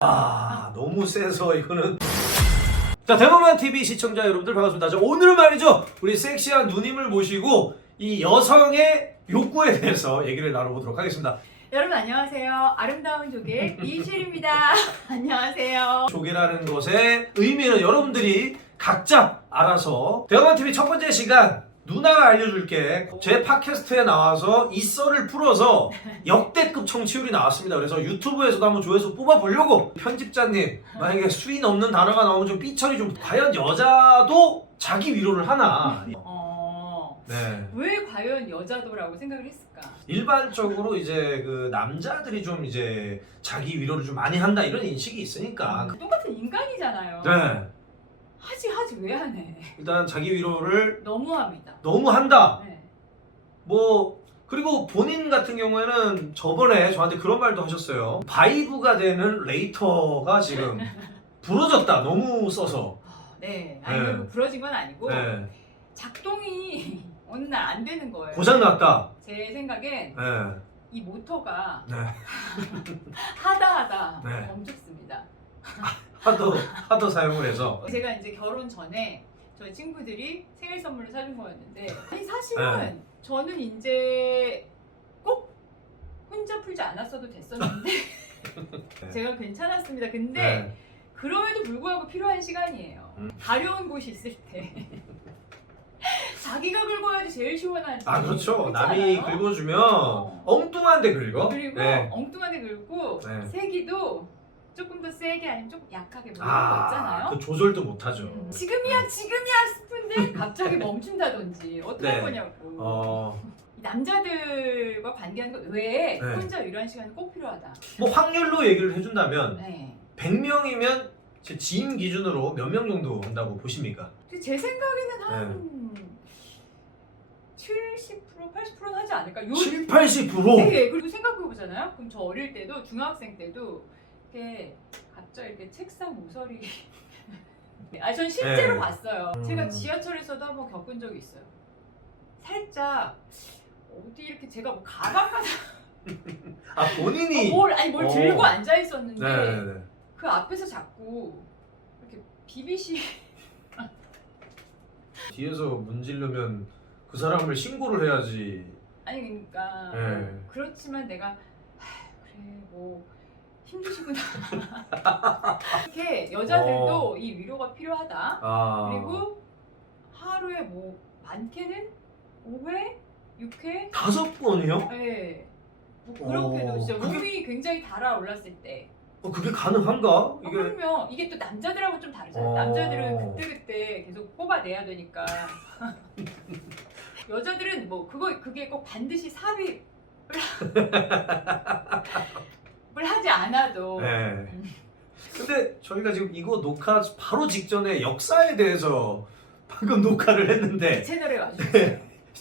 아 너무 세서 이거는 자 대범한 TV 시청자 여러분들 반갑습니다. 자, 오늘은 말이죠 우리 섹시한 누님을 모시고 이 여성의 욕구에 대해서 얘기를 나눠보도록 하겠습니다. 여러분 안녕하세요. 아름다운 조개 이실입니다. 안녕하세요. 조개라는 것의 의미는 여러분들이 각자 알아서 대범한 TV 첫 번째 시간 누나가 알려줄게 제 팟캐스트에 나와서 이 썰을 풀어서 역대급 청취율이 나왔습니다. 그래서 유튜브에서도 한번 조회수 뽑아보려고 편집자님 만약에 수위 넘는 단어가 나오면 좀 삐처리 좀 과연 여자도 자기 위로를 하나 어, 네. 왜 과연 여자도라고 생각을 했을까? 일반적으로 이제 그 남자들이 좀 이제 자기 위로를 좀 많이 한다 이런 인식이 있으니까 음, 똑같은 인간이잖아요. 네. 하지 왜안 해? 일단 자기 위로를 너무합니다. 너무 한다 네. 뭐 그리고 본인 같은 경우에는 저번에 저한테 그런 말도 하셨어요. 바이브가 되는 레이터가 지금 부러졌다. 너무 써서. 네. 아니 네. 부러진 건 아니고 네. 작동이 어느 날 안 되는 거예요. 고장 났다. 제 생각엔 네. 이 모터가 네. 하다 하다 네. 멈췄습니다. 하도 하도 사용을 해서. 제가 이제 결혼 전에 저희 친구들이 생일 선물을 사준 거였는데 아니 사실은 네. 저는 이제 꼭 혼자 풀지 않았어도 됐었는데 네. 제가 괜찮았습니다. 근데 네. 그럼에도 불구하고 필요한 시간이에요. 음. 가려운 곳이 있을 때 자기가 긁어야지 제일 시원하지. 아 그렇죠. 그렇지 남이 않아요? 긁어주면 어. 엉뚱한데 긁어. 그리고 네. 엉뚱하게 긁고 네. 세기도 조금 더 세게 아니면 조금 약하게 뭐 이런 거 아, 있잖아요. 그 조절도 못하죠. 음, 지금이야 지금이야 싶은데 갑자기 멈춘다든지 어떻게 네. 할 거냐고 어, 이 남자들과 관계하는 것 외에 네. 혼자 이런 시간이 꼭 필요하다 뭐 확률로 얘기를 해준다면 네. 100명이면 제 지인 기준으로 몇 명 정도 한다고 보십니까? 근데 제 생각에는 한 네. 70% 80%는 하지 않을까 요 7, 80%? 네, 그리고 생각해 보잖아요 그럼 저 어릴 때도 중학생 때도 이렇게 갑자기 이렇게 책상 모서리 아, 전 실제로 네. 봤어요. 음. 제가 지하철에서도 한번 겪은 적이 있어요. 살짝 어디 이렇게 제가 뭐 가방 같은 아 본인이 뭘 아니 뭘 어. 들고 앉아 있었는데 네네네. 그 앞에서 자꾸 이렇게 비비시 뒤에서 문지르면 그 사람을 신고를 해야지. 아니 그러니까 네. 그렇지만 내가 하, 그래 뭐 힘드시구나 이렇게 여자들도 어. 이 위로가 필요하다 아 그리고 하루에 뭐 많게는 5회 6회 다섯 번이요? 네. 뭐 그렇게도 어, 진짜 그게- 몸이 굉장히 달아올랐을 때 어, 그게 가능한가? 어, 이게 그러면 이게 또 남자들하고 좀 다르잖아요. 어. 남자들은 그때그때 계속 뽑아내야 되니까. 여자들은 뭐 그거 그게 꼭 반드시 삽입을 을 하지 않아도 네. 근데 저희가 지금 이거 녹화 바로 직전에 역사에 대해서 방금 녹화를 했는데 채널에 와주세요.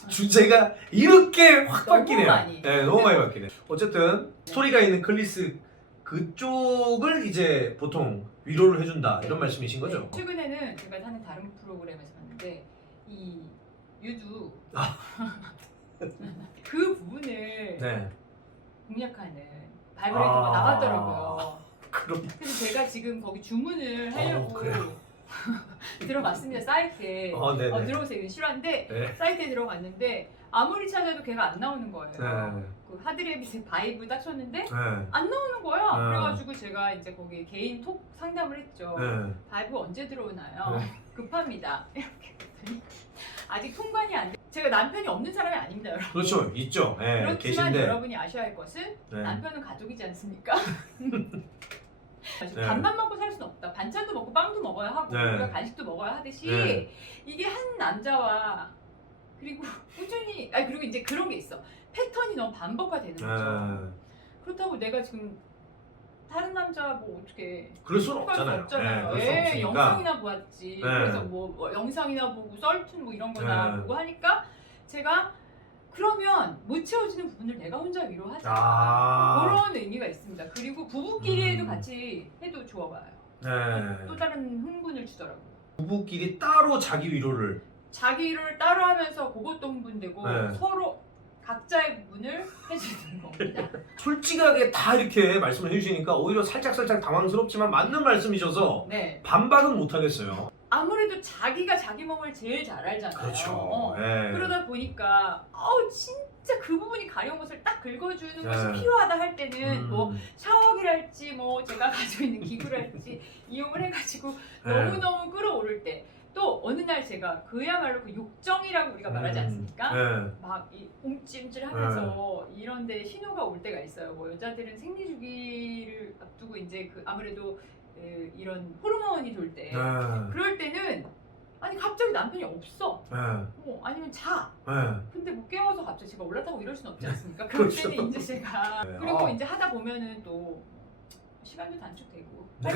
주제가 이렇게 확 너무 바뀌네요. 많이. 네, 너무 많이 바뀌네. 어쨌든 스토리가 있는 클리스 그쪽을 이제 보통 위로를 해준다 이런 말씀이신 거죠? 네, 최근에는 제가 하는 다른 프로그램에서 봤는데 이 유두 아. 그 부분을 네. 공략하는 바이브레이터가 아. 나왔더라고요. 그럼 그래서 제가 지금 거기 주문을 하려고 어, 그래요? 들어갔습니다 사이트에 어, 네네. 어, 들어오세요 이건 실화인데 네. 사이트에 들어갔는데 아무리 찾아도 걔가 안 나오는 거예요 네. 그 하드레빗의 바이브 딱 쳤는데 네. 안 나오는 거야 네. 그래가지고 제가 이제 거기 개인 톡 상담을 했죠 네. 바이브 언제 들어오나요? 네. 급합니다 이렇게 했더니 아직 통관이 안 돼. 제가 남편이 없는 사람이 아닙니다 여러분 그렇죠, 있죠. 네, 그렇지만 계신데. 여러분이 아셔야 할 것은 네. 남편은 가족이지 않습니까? 네. 밥만 먹고 살 수는 없다. 반찬도 먹고 빵도 먹어야 하고 네. 우리가 간식도 먹어야 하듯이 네. 이게 한 남자와 그리고 꾸준히 아니 그리고 이제 그런 게 있어. 패턴이 너무 반복화되는 거죠. 네. 그렇다고 내가 지금 다른 남자 뭐 어떻게 그럴 수는 없잖아요. 네, 그럴 수 예, 없으니까. 영상이나 보았지. 네. 그래서 뭐, 뭐 영상이나 보고 썰툰 뭐 이런 거나 네. 보고 하니까 제가 그러면 못 채워지는 부분을 내가 혼자 위로하자. 아. 그런 의미가 있습니다. 그리고 부부끼리 해도 음. 같이 해도 좋아봐요. 네. 또 다른 흥분을 주더라고요. 부부끼리 따로 자기 위로를 자기를 따로 하면서 그것도 흥분되고 네. 서로 각자의 부분을 해주는 겁니다. 솔직하게 다 이렇게 말씀을 해주시니까 오히려 살짝살짝 당황스럽지만 맞는 말씀이셔서 네. 반박은 못하겠어요. 아무래도 자기가 자기 몸을 제일 잘 알잖아요. 그렇죠. 어. 예. 그러다 보니까 어우 진짜 그 부분이 가려운 것을 딱 긁어주는 것이 네. 필요하다 할 때는 음, 뭐 샤워기를 할지 뭐 제가 가지고 있는 기구를 할지 이용을 해가지고 예. 너무너무 끌어오를 때 또 어느 날 제가 그야말로 그 욕정이라고 우리가 말하지 음, 않습니까? 예. 막이 옴찜질하면서 네. 이런데 신호가 올 때가 있어요. 뭐 여자들은 생리 주기를 앞두고 이제 그 아무래도 에, 이런 호르몬이 돌때 예. 그럴 때는 아니 갑자기 남편이 없어. 예. 뭐 아니면 자. 예. 근데 못 깨워서 갑자기 제가 올라타고 이럴 순 없지 않습니까? 그럴 그렇죠. 때는 이제 제가 네. 그리고 아. 이제 하다 보면은 또 시간도 단축되고 네.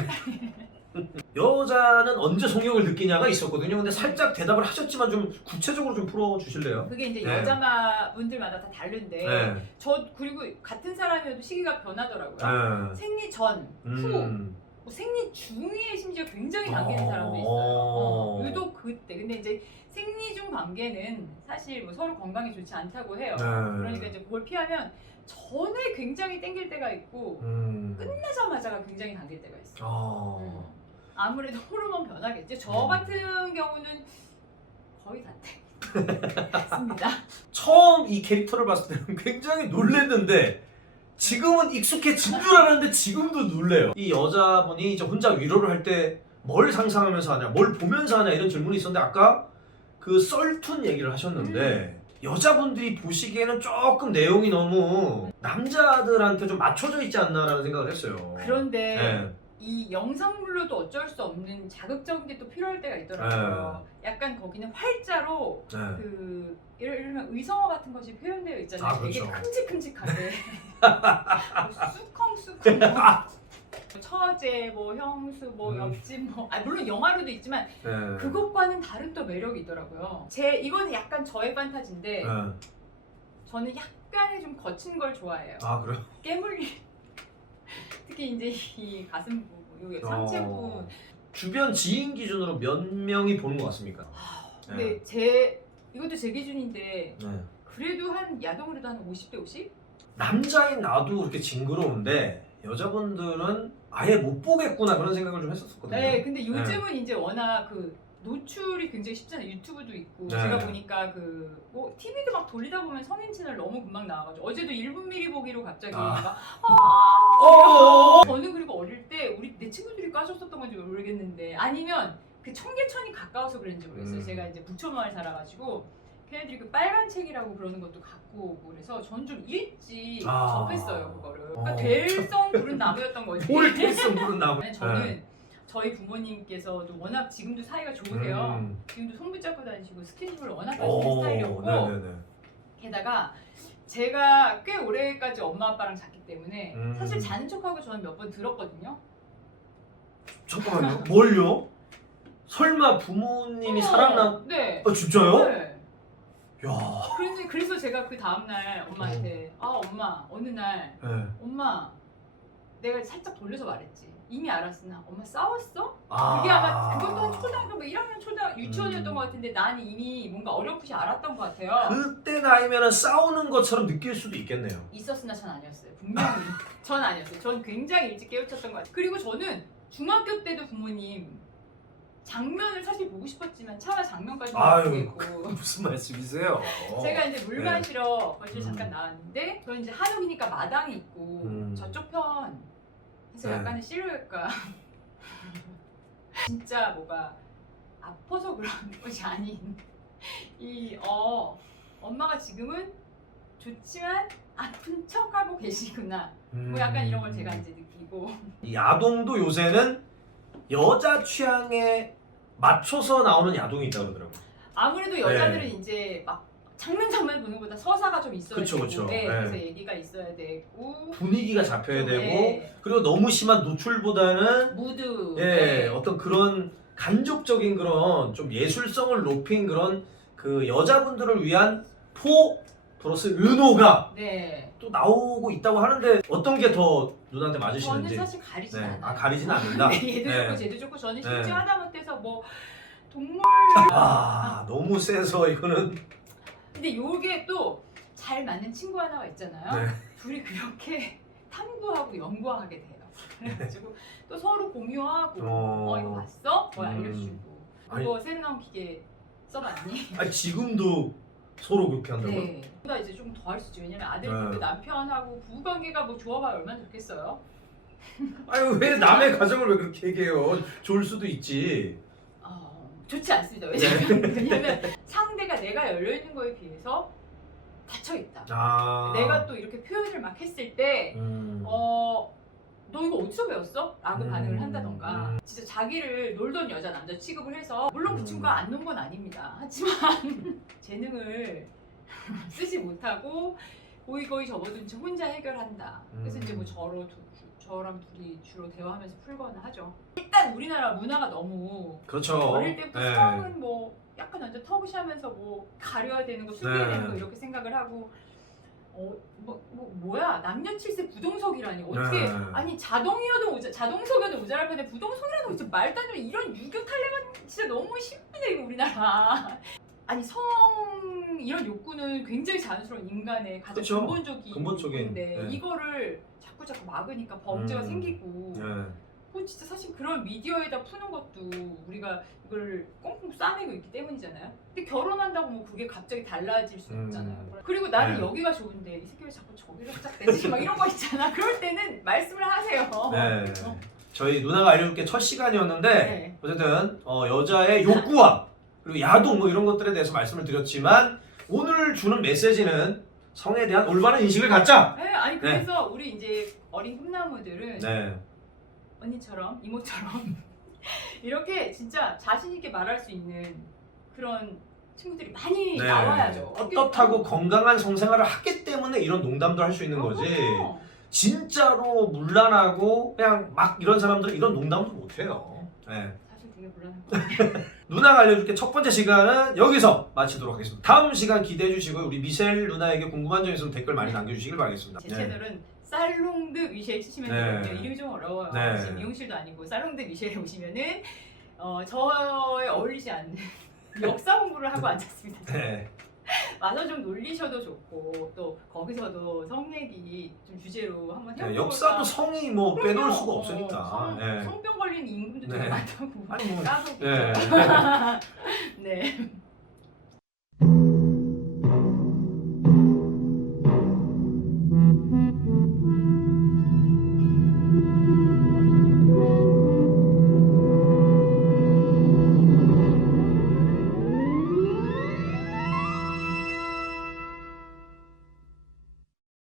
여자는 언제 성욕을 느끼냐가 있었거든요. 근데 살짝 대답을 하셨지만 좀 구체적으로 좀 풀어 주실래요? 그게 이제 네. 여자마 분들마다 다 다른데 네. 저 그리고 같은 사람이어도 시기가 변하더라고요. 네. 생리 전, 후, 음. 뭐 생리 중에 심지어 굉장히 당기는 어. 사람도 있어요. 어, 유독 그때. 근데 이제 생리 중 관계는 사실 뭐 서로 건강에 좋지 않다고 해요. 네. 그러니까 이제 그걸 피하면 전에 굉장히 땡길 때가 있고 음. 끝나자마자가 굉장히 당길 때가 있어요. 아. 음. 아무래도 호르몬 변화겠죠. 저 음. 같은 경우는 거의 다 땡습니다. 처음 이 캐릭터를 봤을 때는 굉장히 놀랬는데 지금은 익숙해진 줄 알았는데 지금도 놀래요. 이 여자분이 이제 혼자 위로를 할 때 뭘 상상하면서 하냐, 뭘 보면서 하냐 이런 질문이 있었는데 아까 그 썰툰 얘기를 하셨는데 여자분들이 보시기에는 조금 내용이 너무 남자들한테 좀 맞춰져 있지 않나라는 생각을 했어요. 그런데 네. 이 영상물로도 어쩔 수 없는 자극적인 게 또 필요할 때가 있더라고요. 약간 거기는 활자로 네. 그 예를 들면 의성어 같은 것이 표현되어 있잖아요. 아, 되게 그렇죠. 큼직큼직하게 뭐 쑥컹쑥컹 뭐 처제 뭐 형수 뭐 음. 옆집 뭐 아, 물론 영화로도 있지만 네. 그것과는 다른 또 매력이 있더라고요. 제 이거는 약간 저의 판타지인데 네. 저는 약간의 좀 거친 걸 좋아해요. 아 그래요? 깨물리 특히 이제 이 가슴 부분, 요 상체 부분. 어. 주변 지인 기준으로 몇 명이 보는 것 같습니까? 근데 제 이것도 제 기준인데 네. 그래도 한 야동으로 도 한 50대 50? 남자인 나도 그렇게 징그러운데 여자분들은 아예 못 보겠구나 그런 생각을 좀 했었거든요. 네, 근데 요즘은 이제 워낙 그 노출이 굉장히 쉽잖아요. 유튜브도 있고 네. 제가 보니까 그뭐 TV도 막 돌리다 보면 성인 채널 너무 금방 나와가지고 어제도 1분 미리 보기로 갑자기 아. 막 아, 어. 저는 그리고 어릴 때 우리 내 친구들이 까줬었던 건지 모르겠는데 아니면 그 청계천이 가까워서 그런지 모르겠어요. 음. 제가 이제 북촌마을 살아가지고 걔네들이 그 빨간 책이라고 그러는 것도 갖고 오고 그래서 전 좀 일찍 아. 접했어요 그거를. 그러니까 어. 될성 부른 나무였던 거지. 뭘 됐어 물은 나무. 아니, 저는 저희 부모님께서도 워낙 지금도 사이가 좋으세요. 음. 지금도 손 붙잡고 다니시고 스킨십을 워낙 하시는 오, 스타일이었고 네네네. 게다가 제가 꽤 오래까지 엄마 아빠랑 잤기 때문에 음. 사실 자는 척하고 저는 몇 번 들었거든요. 잠깐만요. 뭘요? 설마 부모님이 어, 사랑나? 네. 아 진짜요? 네. 야. 그래서, 그래서 제가 그 다음날 엄마한테 아 엄마 어느 날 네. 엄마 내가 살짝 돌려서 말했지 이미 알았으나 엄마 싸웠어? 아. 그게 아마 그것도 한 초등학교 뭐 1학년 초등 유치원이었던 음. 것 같은데 난 이미 뭔가 어렴풋이 알았던 것 같아요. 그때 나이면은 싸우는 것처럼 느낄 수도 있겠네요. 있었으나 전 아니었어요. 분명히 전 아니었어요. 전 굉장히 일찍 깨우쳤던 것 같아요. 그리고 저는 중학교 때도 부모님 장면을 사실 보고 싶었지만 차마 장면까지 아유, 못 보겠고 무슨 말씀이세요? 제가 이제 물 네. 마시러 거실 음. 잠깐 나왔는데 저는 이제 한옥이니까 마당이 있고 음. 저쪽 편 해서 네. 약간의 실루엣과 진짜 뭐가 아파서 그런 것이 아닌 이 어 엄마가 지금은 좋지만 아픈 척하고 계시구나 뭐 약간 이런 걸 제가 이제 느끼고 이 야동도 요새는 여자 취향에 맞춰서 나오는 야동이 있다고 그러더라고요. 아무래도 여자들은 이제 막 장면 장면 보는 것보다 서사가 좀 있어야 네. 그쵸, 되고 그쵸. 네, 네. 그래서 얘기가 있어야 되고 분위기가 잡혀야 되고 네. 그리고 너무 심한 노출보다는 무드 예 네. 어떤 그런 간접적인 그런 좀 예술성을 높인 그런 그 여자분들을 위한 포 플러스 은호가 네. 또 나오고 있다고 하는데 어떤 게 더 누나한테 저는 맞으시는지 사실 가리진 네. 않아요. 아 않는다. 네, 얘도 네. 좋고 쟤도 좋고 저는 네. 심지어 하다못해서 뭐 동물 아 너무 세서 이거는 근데 요게 또 잘 맞는 친구 하나가 있잖아요. 네. 둘이 그렇게 탐구하고 연구하게 돼요. 그래가지고 또 서로 공유하고 어. 어, 이거 봤어? 뭐 음. 알려주고. 이거 새로 나온 기계 써봤니? 아니 지금도 서로 그렇게 한다고? 네. 보다 이제 좀 더 할 수 있죠. 왜냐면 아들 네. 그 남편하고 부부 관계가 뭐 좋아봐야 얼마나 좋겠어요. 아유 왜 남의 가정을 왜 그렇게 얘기해요? 좋을 수도 있지. 어, 좋지 않습니다. 왜냐면, 왜냐면 상대가 내가 열려 있는 거에 비해서 닫혀 있다. 아. 내가 또 이렇게 표현을 막 했을 때 음. 어, 너 이거 어디서 배웠어? 라고 음. 반응을 한다던가 음. 진짜 자기를 놀던 여자 남자 취급을 해서 물론 그 음. 친구가 안 논 건 아닙니다 하지만 재능을 쓰지 못하고 거의 거의 접어든 채 혼자 해결한다 그래서 음. 이제 뭐 저로 두, 주- 저랑 둘이 주로 대화하면서 풀거나 하죠 일단 우리나라 문화가 너무 그렇죠. 어릴 때부터 네. 성은 뭐 약간 완전 터부시하면서 뭐 가려야 되는 거 숨겨야 네. 되는 거 이렇게 생각을 하고 어, 뭐, 뭐 뭐야 남녀 칠세 부동석이라니 어떻게 네. 아니 자동이어도 모자, 자동석이어도 모자랄 건데 부동석이라는 거 진짜 말도 안 되는 이런 유교 탈레만 진짜 너무 심하네 이거 우리나라 아니 성 이런 욕구는 굉장히 자연스러운 인간의 가장 그쵸. 근본적인 근본적인, 욕구인데 네. 이거를 자꾸 자꾸 막으니까 범죄가 음. 생기고 네. 그 진짜 사실 그런 미디어에다 푸는 것도 우리가 이걸 꽁꽁 싸매고 있기 때문이잖아요. 근데 결혼한다고 뭐 그게 갑자기 달라질 수 음. 없잖아요. 그리고 나는 네. 여기가 좋은데 이 새끼 왜 자꾸 저기를 시작되지? 막 이런 거 있잖아. 그럴 때는 말씀을 하세요. 네. 어? 저희 누나가 알려줄게 첫 시간이었는데 네. 어쨌든 어, 여자의 욕구와 그리고 야동 뭐 이런 것들에 대해서 말씀을 드렸지만 오늘 주는 메시지는 성에 대한 올바른 인식을 갖자. 네, 아니 그래서 우리 이제 어린 꿈나무들은 네. 언니처럼 이모처럼 이렇게 진짜 자신 있게 말할 수 있는 그런 친구들이 많이 네. 나와야죠. 떳떳하고 건강한 성생활을 하기 때문에 이런 농담도 할 수 있는 거지. 그렇죠. 진짜로 문란하고 그냥 막 이런 사람들은 이런 농담도 못 해요. 네. 사실 되게 불안한 누나가 알려줄게 첫 번째 시간은 여기서 마치도록 하겠습니다. 다음 시간 기대해 주시고 우리 미셸 누나에게 궁금한 점 있으면 댓글 많이 남겨주시길 바라겠습니다. 제 채널은 살롱드 미셸 치시면 네. 되거든요. 이름이 좀 어려워요. 네. 지금 미용실도 아니고 살롱드 미셸에 오시면은 어, 저에 어울리지 않는 역사 공부를 하고 앉았습니다. 네. 와서 좀 놀리셔도 좋고 또 거기서도 성 얘기 좀 주제로 한번 네, 해볼까. 역사도 성이 뭐 빼놓을 그럼요. 수가 어, 없으니까. 성, 네. 성병 걸리는 임금도 네. 되게 많다고 아니 뭐 네. 네.